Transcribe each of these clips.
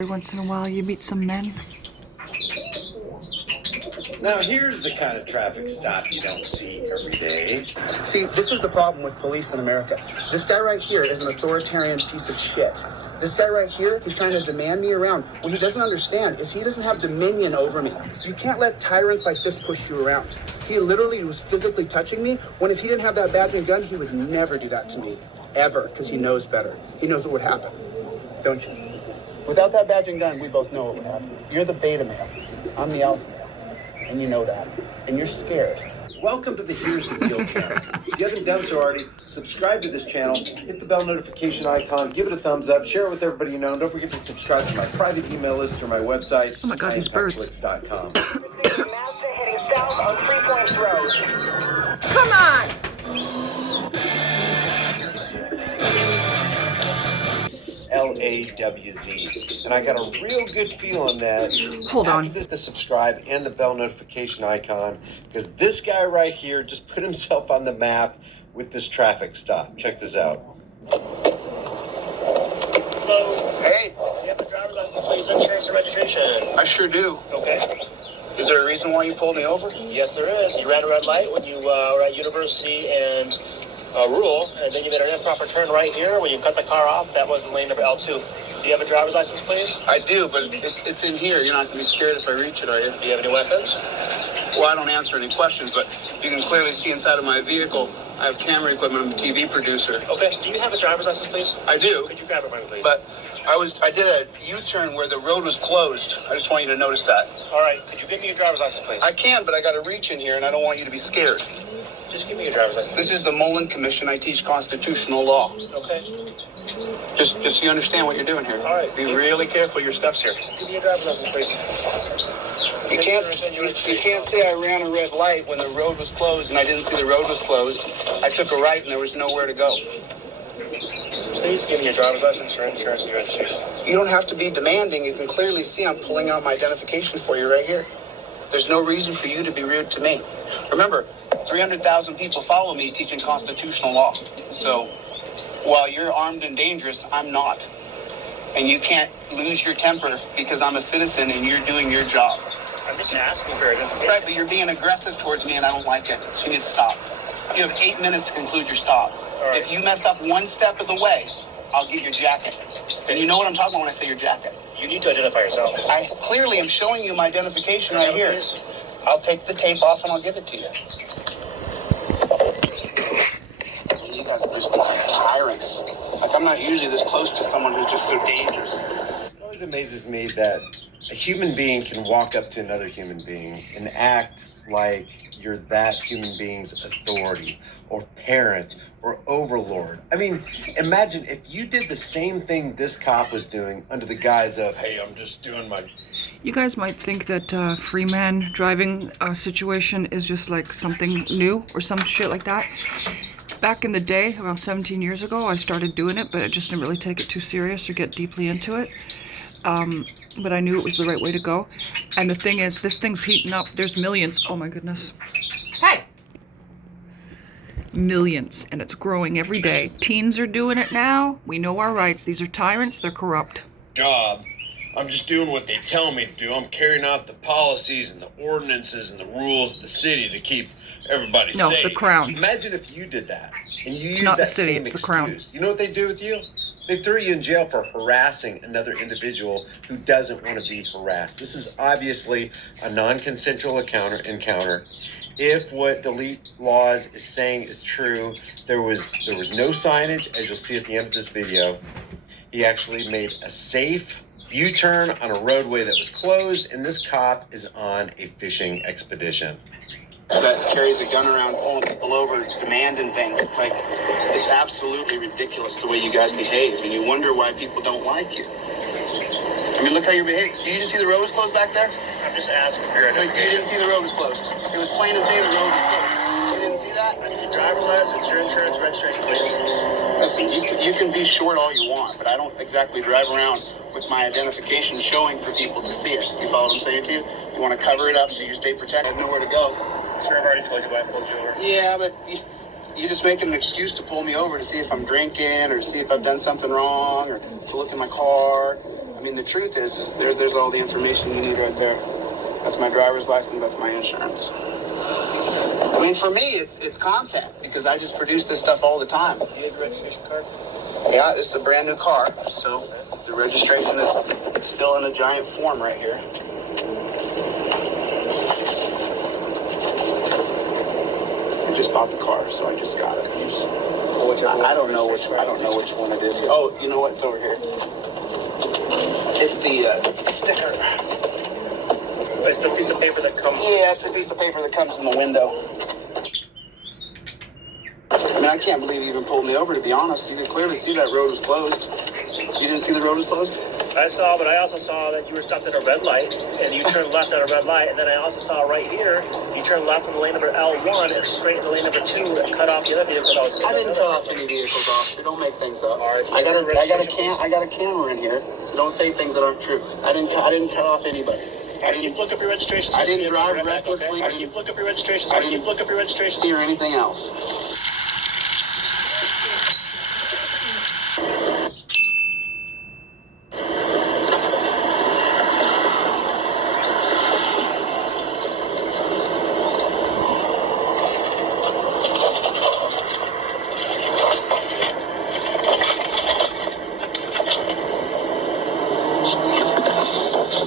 Every once in a while you meet some men. Now here's the kind of traffic stop you don't see every day. See, this is the problem with police in America. This guy right here is an authoritarian piece of shit. This guy right here, he's trying to demand me around. What he doesn't understand is he doesn't have dominion over me. You can't let tyrants like this push you around. He literally was physically touching me, when if he didn't have that badge and gun, he would never do that to me. Ever, because he knows better. He knows what would happen. Don't you? Without that badge and gun, we both know what would happen. You're the beta male. I'm the alpha male. And you know that. And you're scared. Welcome to the Here's the Deal channel. If you haven't done so already, subscribe to this channel, hit the bell notification icon, give it a thumbs up, share it with everybody you know, and don't forget to subscribe to my private email list or my website, Oh my God, these birds. IAmpactFlix.com. Heading south on 3 Points Road. Come on! LAWZ. And I got a real good feeling that Hold on. after the subscribe and the bell notification icon, because this guy right here just put himself on the map with this traffic stop. Check this out. Hello. Hey, You have a driver's license, please, insurance and registration. I sure do. Okay. Is there a reason why you pulled me over? Yes, there is. You ran a red light when you were at University and Rural, and then you made an improper turn right here when you cut the car off. That was in lane number L2. Do you have a driver's license, please? I do, but it's in here. You're not going to be scared if I reach it, are you? Do you have any weapons? Well, I don't answer any questions, but you can clearly see inside of my vehicle. I have camera equipment. I'm a TV producer. Okay. Do you have a driver's license, please? I do, Could you grab it for me, please? but I did a U-turn where the road was closed. I just want you to notice that. All right. Could you give me your driver's license, please? I can, but I got to reach in here, and I don't want you to be scared. Just give me your driver's license. This is the Mullen Commission. I teach constitutional law. Okay. Just so you understand what you're doing here. All right. Be really careful of your steps here. Give me your driver's license, please. You can't say I ran a red light when the road was closed and I didn't see the road was closed. I took a right and there was nowhere to go. Please give me your driver's license, your insurance, and your registration. You don't have to be demanding. You can clearly see I'm pulling out my identification for you right here. There's no reason for you to be rude to me. Remember, 300,000 people follow me teaching constitutional law. So while you're armed and dangerous, I'm not. And you can't lose your temper because I'm a citizen and you're doing your job. I'm just asking for your identification. Right, but you're being aggressive towards me and I don't like it. So you need to stop. You have 8 minutes to conclude your stop. All right. If you mess up one step of the way, I'll get your jacket. And you know what I'm talking about when I say your jacket. You need to identify yourself. I clearly am showing you my identification right here. Please. I'll take the tape off and I'll give it to you. You guys are just tyrants. Like, I'm not usually this close to someone who's just so dangerous. It always amazes me that a human being can walk up to another human being and act like you're that human being's authority or parent or overlord. I mean, imagine if you did the same thing this cop was doing under the guise of, hey, I'm just doing my... You guys might think that free man driving situation is just like something new or some shit like that. Back in the day, around 17 years ago, I started doing it, but I just didn't really take it too serious or get deeply into it. But I knew it was the right way to go. And the thing is, this thing's heating up. There's millions. Oh my goodness. Hey! Millions. And it's growing every day. Teens are doing it now. We know our rights. These are tyrants. They're corrupt. job. I'm just doing what they tell me to do. I'm carrying out the policies and the ordinances and the rules of the city to keep everybody No, safe. the Crown. Imagine if you did that and you used not the that city, same it's the excuse. Crown. You know what they do with you? They throw you in jail for harassing another individual who doesn't want to be harassed. This is obviously a non-consensual encounter. If what Delete Laws is saying is true, there was no signage, as you'll see at the end of this video. He actually made a safe U-turn on a roadway that was closed, and this cop is on a fishing expedition. That carries a gun around pulling people over, demanding things. It's like, it's absolutely ridiculous the way you guys behave, and you wonder why people don't like you. I mean, look how you're behaving. You didn't see the road was closed back there? I'm just asking for your You identification. didn't see the road was closed. It was plain as day the road was closed. You didn't see that? I need your driver's license, your insurance, registration, please. Listen, you can be short all you want, but I don't exactly drive around with my identification showing for people to see it. You follow what I'm saying to you? You want to cover it up so you stay protected, nowhere to go. Sir, I've already told you why I pulled you over. Yeah, but you just making an excuse to pull me over to see if I'm drinking or see if I've done something wrong or to look in my car. I mean, the truth is there's all the information you need right there. That's my driver's license. That's my insurance. I mean, for me, it's contact because I just produce this stuff all the time. Do you have your registration card? Yeah, this is a brand new car, so the registration is still in a giant form right here. I just bought the car, so I just got it. I don't know which one it is. Oh, you know what? It's over here. It's the sticker. It's the piece of paper that comes. Yeah, it's a piece of paper that comes in the window. I mean, I can't believe you even pulled me over, to be honest. You could clearly see that road was closed. You didn't see the road was closed? I saw, but I also saw that you were stopped at a red light, and you turned left at a red light, and then I also saw right here, you turned left in the lane number L1 and straight into lane number 2 and cut off the other vehicle. I didn't cut off any vehicles, officer. Don't make things up. All right, I got a camera in here, so don't say things that aren't true. I didn't cut off anybody. Keep looking for your registration. I didn't drive recklessly. Okay? Keep looking for your registration. I didn't- Keep looking for your registration. Or anything else.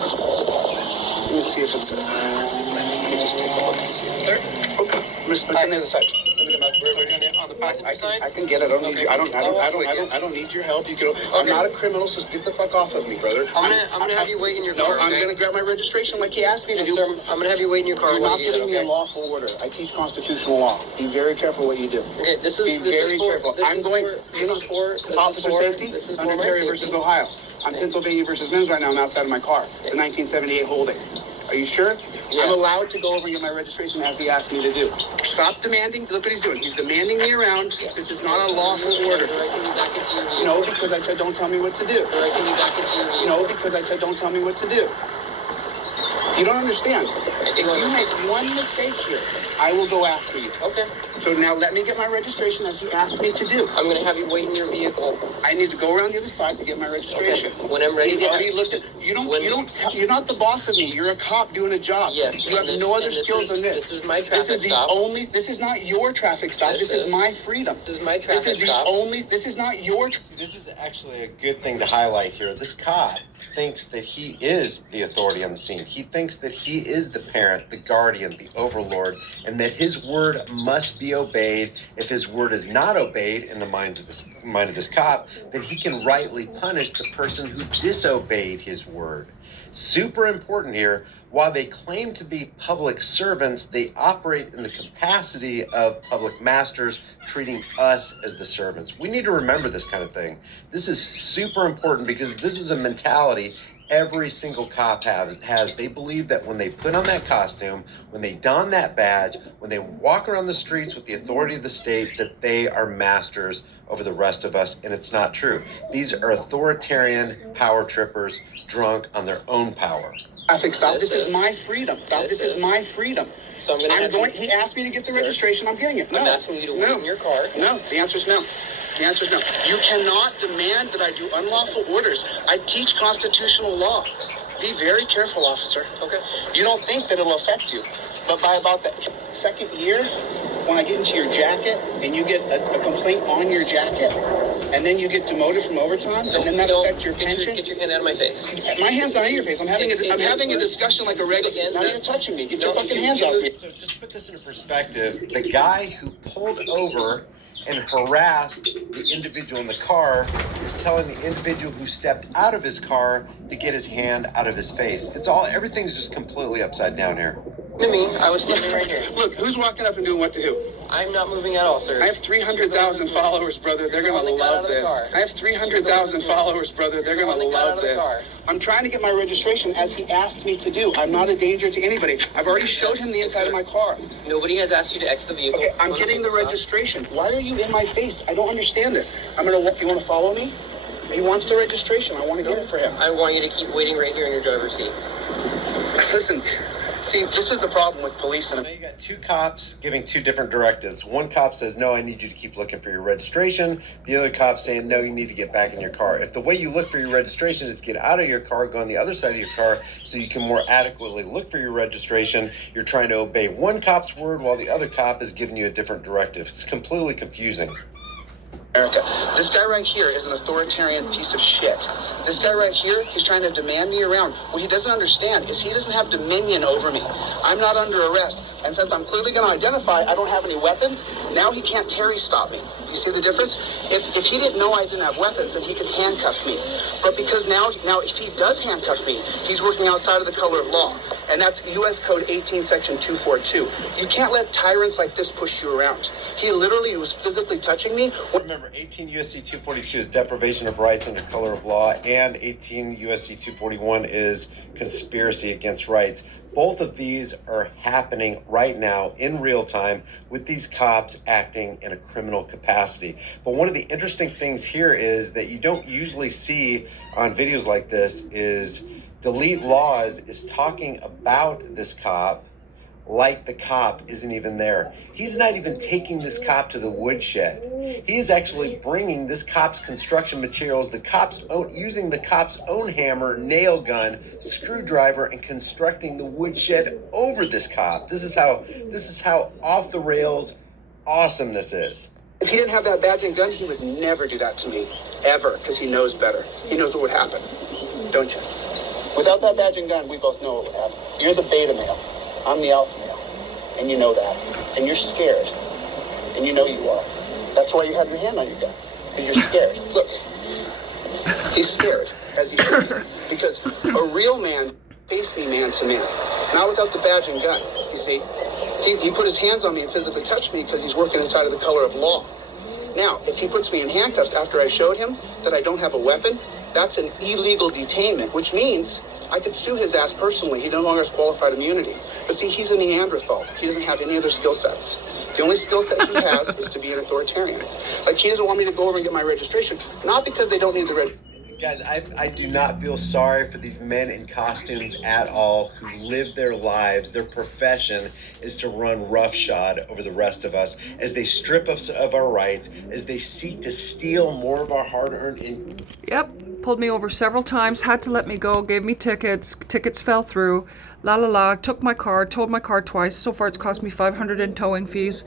Let me see if it's. Let me just take a look and see. It's on the other side. On the passenger side? I can get it. I don't need you. I don't need your help. You can. I'm not a criminal, so get the fuck off of me, brother. I'm gonna have you wait in your car. No, I'm okay? gonna grab my registration like he asked me to Yes, do. sir. I'm gonna have you wait in your car. You're while not you do giving me that, a okay? lawful order. I teach constitutional law. Be very careful what you do. Okay, this is Be very careful. This I'm is going. for, this is for this Officer is for, safety. This is for Under my Terry safety. versus Ohio. I'm Pennsylvania versus Mims right now. I'm outside of my car. The 1978 Holding. Are you sure? Yes. I'm allowed to go over and get my registration as he asked me to do. Stop demanding. Look what he's doing. He's demanding me around. Yes. This is not a lawful order. Directing you back into your vehicle. No, because I said don't tell me what to do. Directing you back into your vehicle. No, because I said don't tell me what to do. You don't understand. If you make one mistake here, I will go after you. Okay. So now let me get my registration as he asked me to do. I'm gonna have you wait in your vehicle. I need to go around the other side to get my registration. Okay. When I'm ready You've to already looked at. You're not the boss of me. You're a cop doing a job. Yes, You have and this- no other and this skills is- than this. this is my This traffic is the stop. only. This is not your traffic stop. This This is is- my freedom. This is my This traffic is the stop. only. This is not your. This is actually a good thing to highlight here. This cop thinks that he is the authority on the scene. He thinks that he is the parent, the guardian, the overlord, and that his word must be obeyed. If his word is not obeyed in the mind of this cop, then he can rightly punish the person who disobeyed his word. Super important here. While they claim to be public servants, they operate in the capacity of public masters, treating us as the servants. We need to remember this kind of thing. This is super important because this is a mentality every single cop has. They believe that when they put on that costume, when they don that badge, when they walk around the streets with the authority of the state, that they are masters over the rest of us, and it's not true. These are authoritarian power trippers drunk on their own power. Traffic stop. This This is is- my freedom. this This is is- my freedom. So I'm gonna have you. He asked me to get the Sir, registration. I'm getting it. No. I'm asking you to wait in your car. No. The answer is no. The answer is no. You cannot demand that I do unlawful orders. I teach constitutional law. Be very careful, officer. Okay. You don't think that it'll affect you, but by about the second year, when I get into your jacket and you get a complaint on your jacket, and then you get demoted from overtime, and then that Don't- affects your pension. Get your hand out of my face. My hand's not in your face. I'm having a discussion like a regular. Again, Now you're that's- touching me. Get No, your fucking you- hands you- off me. So just put this into perspective. The guy who pulled over and harassed the individual in the car is telling the individual who stepped out of his car to get his hand out of his face. Everything's just completely upside down here. To me, I was standing right here. Look, who's walking up and doing what to who? I'm not moving at all, sir. I have 300,000 followers, brother. They're You're the gonna one that got out love of the this. car. I have 300,000 followers, brother. They're You're the gonna one that got out love of the this. car. I'm trying to get my registration as he asked me to do. I'm not a danger to anybody. I've already showed him the inside of my car. Nobody has asked you to exit the vehicle. Okay, I'm getting the registration. Why are you in my face? I don't understand this. You want to follow me? He wants the registration. I want to get it for him. I want you to keep waiting right here in your driver's seat. Listen, see, this is the problem with police and Now you got two cops giving two different directives. One cop says, no, I need you to keep looking for your registration. The other cop saying, no, you need to get back in your car. If the way you look for your registration is get out of your car, go on the other side of your car so you can more adequately look for your registration, you're trying to obey one cop's word while the other cop is giving you a different directive. It's completely confusing. America. This guy right here is an authoritarian piece of shit. This guy right here, he's trying to demand me around. What he doesn't understand is he doesn't have dominion over me. I'm not under arrest. And since I'm clearly going to identify I don't have any weapons, now he can't Terry stop me. Do you see the difference? If he didn't know I didn't have weapons, then he could handcuff me. But because now if he does handcuff me, he's working outside of the color of law. And that's U.S. Code 18, Section 242. You can't let tyrants like this push you around. He literally was physically touching me. Remember, 18 U.S.C. 242 is deprivation of rights under color of law, and 18 U.S.C. 241 is conspiracy against rights. Both of these are happening right now in real time with these cops acting in a criminal capacity. But one of the interesting things here is that you don't usually see on videos like this is Delete Laws is talking about this cop like the cop isn't even there. He's not even taking this cop to the woodshed. He's actually bringing this cop's construction materials, using the cop's own hammer, nail gun, screwdriver, and constructing the woodshed over this cop. This is how off the rails awesome this is. If he didn't have that badge and gun, he would never do that to me. Ever, because he knows better. He knows what would happen. Don't you? Without that badge and gun, we both know what would happen. You're the beta male. I'm the alpha male. And you know that. And you're scared. And you know you are. That's why you have your hand on your gun. Because you're scared. Look. He's scared, as he should be. Because a real man faced me man to man. Not without the badge and gun, you see. He put his hands on me and physically touched me because he's working inside of the color of law. Now, if he puts me in handcuffs after I showed him that I don't have a weapon, that's an illegal detainment, which means I could sue his ass personally. He no longer has qualified immunity. But see, he's a Neanderthal. He doesn't have any other skill sets. The only skill set he has is to be an authoritarian. Like, he doesn't want me to go over and get my registration, not because they don't need the registration. Guys, I do not feel sorry for these men in costumes at all who live their lives. Their profession is to run roughshod over the rest of us as they strip us of our rights, as they seek to steal more of our hard-earned income. Yep, pulled me over several times, had to let me go, gave me tickets fell through, took my car, towed my car twice. So far it's cost me $500 in towing fees,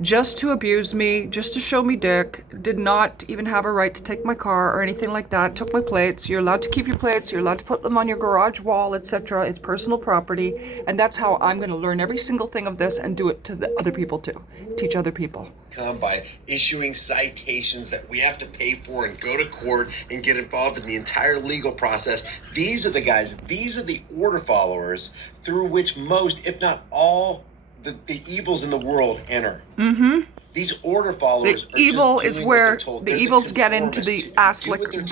just to abuse me, just to show me dick. Did not even have a right to take my car or anything like that. Took my plates. You're allowed to keep your plates, you're allowed to put them on your garage wall, etc. It's personal property, and that's how I'm going to learn every single thing of this and do it to the other people too. Teach other people. By issuing citations that we have to pay for and go to court and get involved in the entire legal process. These are the guys, these are the order followers through which most, if not all, the evils in the world enter. Mm-hmm. These order followers the evil is where the evils get into the ass-licking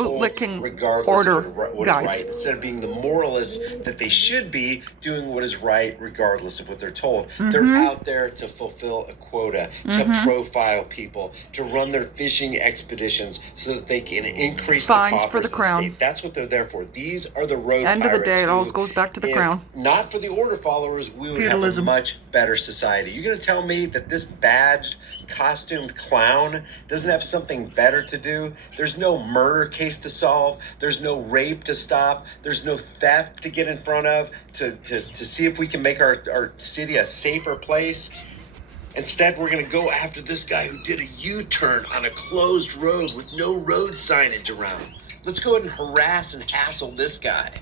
order guys. Right, instead of being the moralists that they should be, doing what is right regardless of what they're told. Mm-hmm. They're out there to fulfill a quota, to profile people, to run their fishing expeditions so that they can increase fines the for the crown. State. That's what they're there for. These are the road End of the day, it who, always goes back to the crown. Not for the order followers, we would Feudalism. have a much better society. You're going to tell me that this badged, costumed clown doesn't have something better to do? There's no murder case to solve. There's no rape to stop. There's no theft to get in front of to see if we can make our city a safer place. Instead, we're going to go after this guy who did a U-turn on a closed road with no road signage around. Let's go ahead and harass and hassle this guy.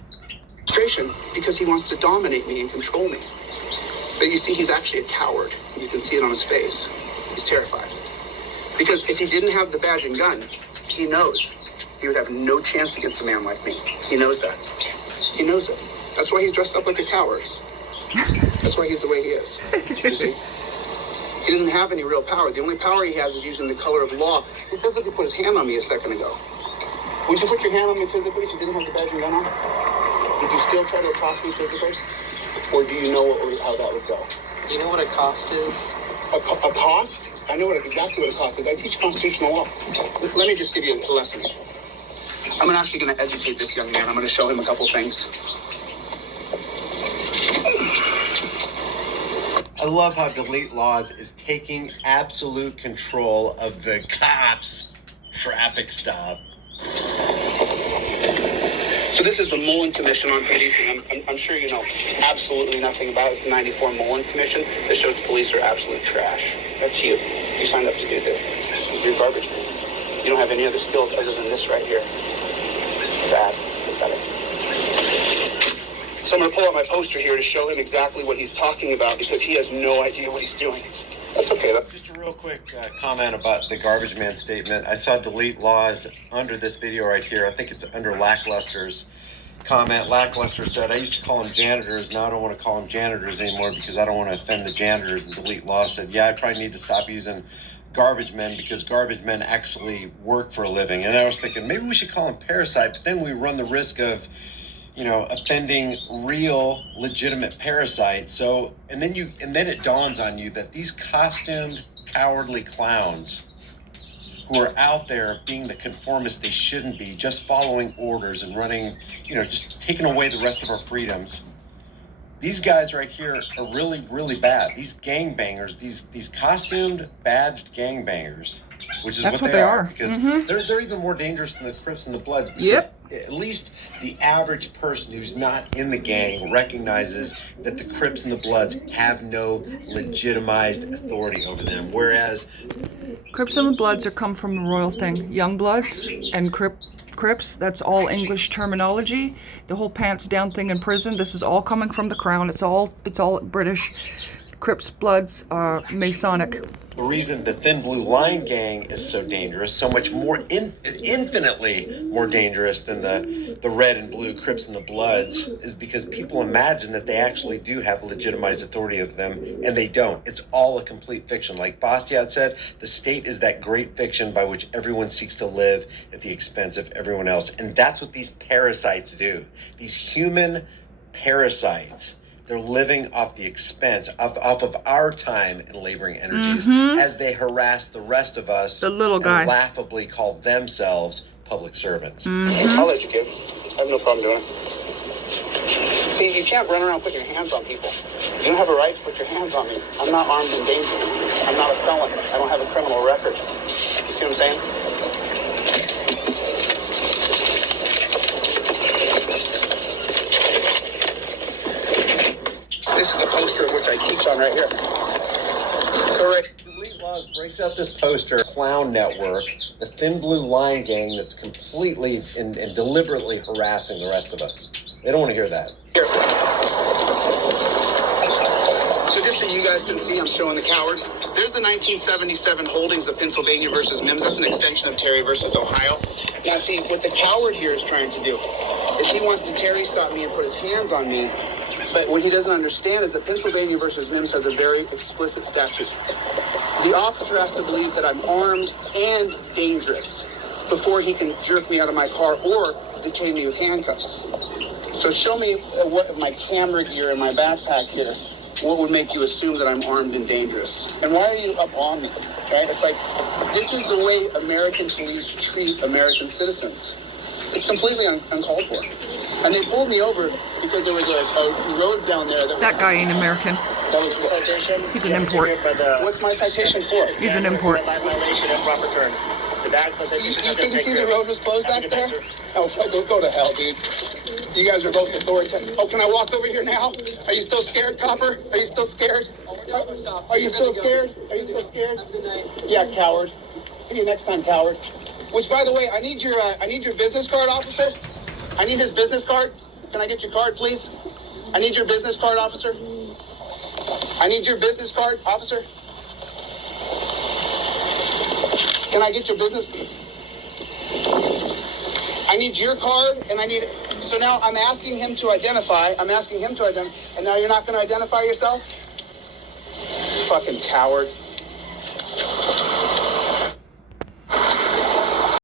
Because he wants to dominate me and control me. But you see, he's actually a coward. You can see it on his face. He's terrified. Because if he didn't have the badge and gun, he knows he would have no chance against a man like me. He knows that. He knows it. That's why he's dressed up like a coward. That's why he's the way he is. You see? He doesn't have any real power. The only power he has is using the color of law. He physically put his hand on me a second ago. Would you put your hand on me physically if you didn't have the badge and gun on? Would you still try to accost me physically? Or do you know how that would go? Do you know what a cost is? A cost? I know exactly what a cost is. I teach constitutional law. Let me just give you a lesson. I'm actually going to educate this young man. I'm going to show him a couple things. love how Delete Laws is taking absolute control of the cops' traffic stop. So this is the Mullen Commission on Policing. I'm sure you know absolutely nothing about it. It's the 94 Mullen Commission that shows police are absolute trash. That's you. You signed up to do this. You're garbage. You don't have any other skills other than this right here. Sad. Pathetic. So I'm going to pull out my poster here to show him exactly what he's talking about because he has no idea what he's doing. That's okay, though. Just a real quick comment about the garbage man statement. I saw Delete Laws under this video right here. I think it's under Lackluster's comment. Lackluster said, I used to call them janitors. Now I don't want to call them janitors anymore because I don't want to offend the janitors. And Delete Laws said, yeah, I probably need to stop using garbage men because garbage men actually work for a living. And I was thinking maybe we should call them parasite, but then we run the risk of, you know, offending real legitimate parasites. So and then it dawns on you that these costumed cowardly clowns who are out there being the conformists they shouldn't be, just following orders and running, you know, just taking away the rest of our freedoms. These guys right here are really, really bad. These gangbangers, these costumed, badged gangbangers, which is That's what they are. Because they're even more dangerous than the Crips and the Bloods. Because at least the average person who's not in the gang recognizes that the Crips and the Bloods have no legitimized authority over them. Whereas Crips and the Bloods are come from the royal thing. Young Bloods and Crips, that's all English terminology. The whole pants down thing in prison, this is all coming from the crown. It's all British. Crips, Bloods, Masonic. the reason the Thin Blue Line gang is so dangerous, so much more, infinitely more dangerous than the red and blue Crips and the Bloods, is because people imagine that they actually do have legitimized authority of them, and they don't. It's all a complete fiction. Like Bastiat said, the state is that great fiction by which everyone seeks to live at the expense of everyone else. And that's what these parasites do. These human parasites. They're living off the expense off of our time and laboring energies as they harass the rest of us. The little guy. And laughably call themselves public servants. I'll let you kid. I have no problem doing it. See, you can't run around putting your hands on people. You don't have a right to put your hands on me. I'm not armed and dangerous. I'm not a felon. I don't have a criminal record. You see what I'm saying? This is the poster of which I teach on right here. So right. Delete Laws breaks out this poster, clown network, the Thin Blue Line gang that's completely and deliberately harassing the rest of us. They don't want to hear that. Here. So just so you guys can see, I'm showing the coward. There's the 1977 holdings of Pennsylvania versus Mims. That's an extension of Terry versus Ohio. Now see, what the coward here is trying to do is he wants to Terry stop me and put his hands on me. But what he doesn't understand is that Pennsylvania versus Mims has a very explicit statute. The officer has to believe that I'm armed and dangerous before he can jerk me out of my car or detain me with handcuffs. So show me what my camera gear in my backpack here. What would make you assume that I'm armed and dangerous? And why are you up on me? Right? It's like, this is the way American police treat American citizens. It's completely uncalled for. And they pulled me over because there was a road down there That guy ain't American. that was Citation. He's an import. What's my citation for? He's an import. Red light violation, improper turn. The back of the citation You has can to see take the care road of. was closed Have a back good night, there? sir. Oh, go to hell, dude. You guys are both authoritarian. Oh, can I walk over here now? Are you still scared, Copper? Are you still scared? Are you still scared? Are you still scared? Yeah, coward. See you next time, coward. Which, by the way, I need your business card, officer. I need his business card. Can I get your card, please? I need your business card, officer. I need your business card, officer. Can I get your business? I need your card, and I need. So now I'm asking him to identify. And now you're not going to identify yourself? Fucking coward.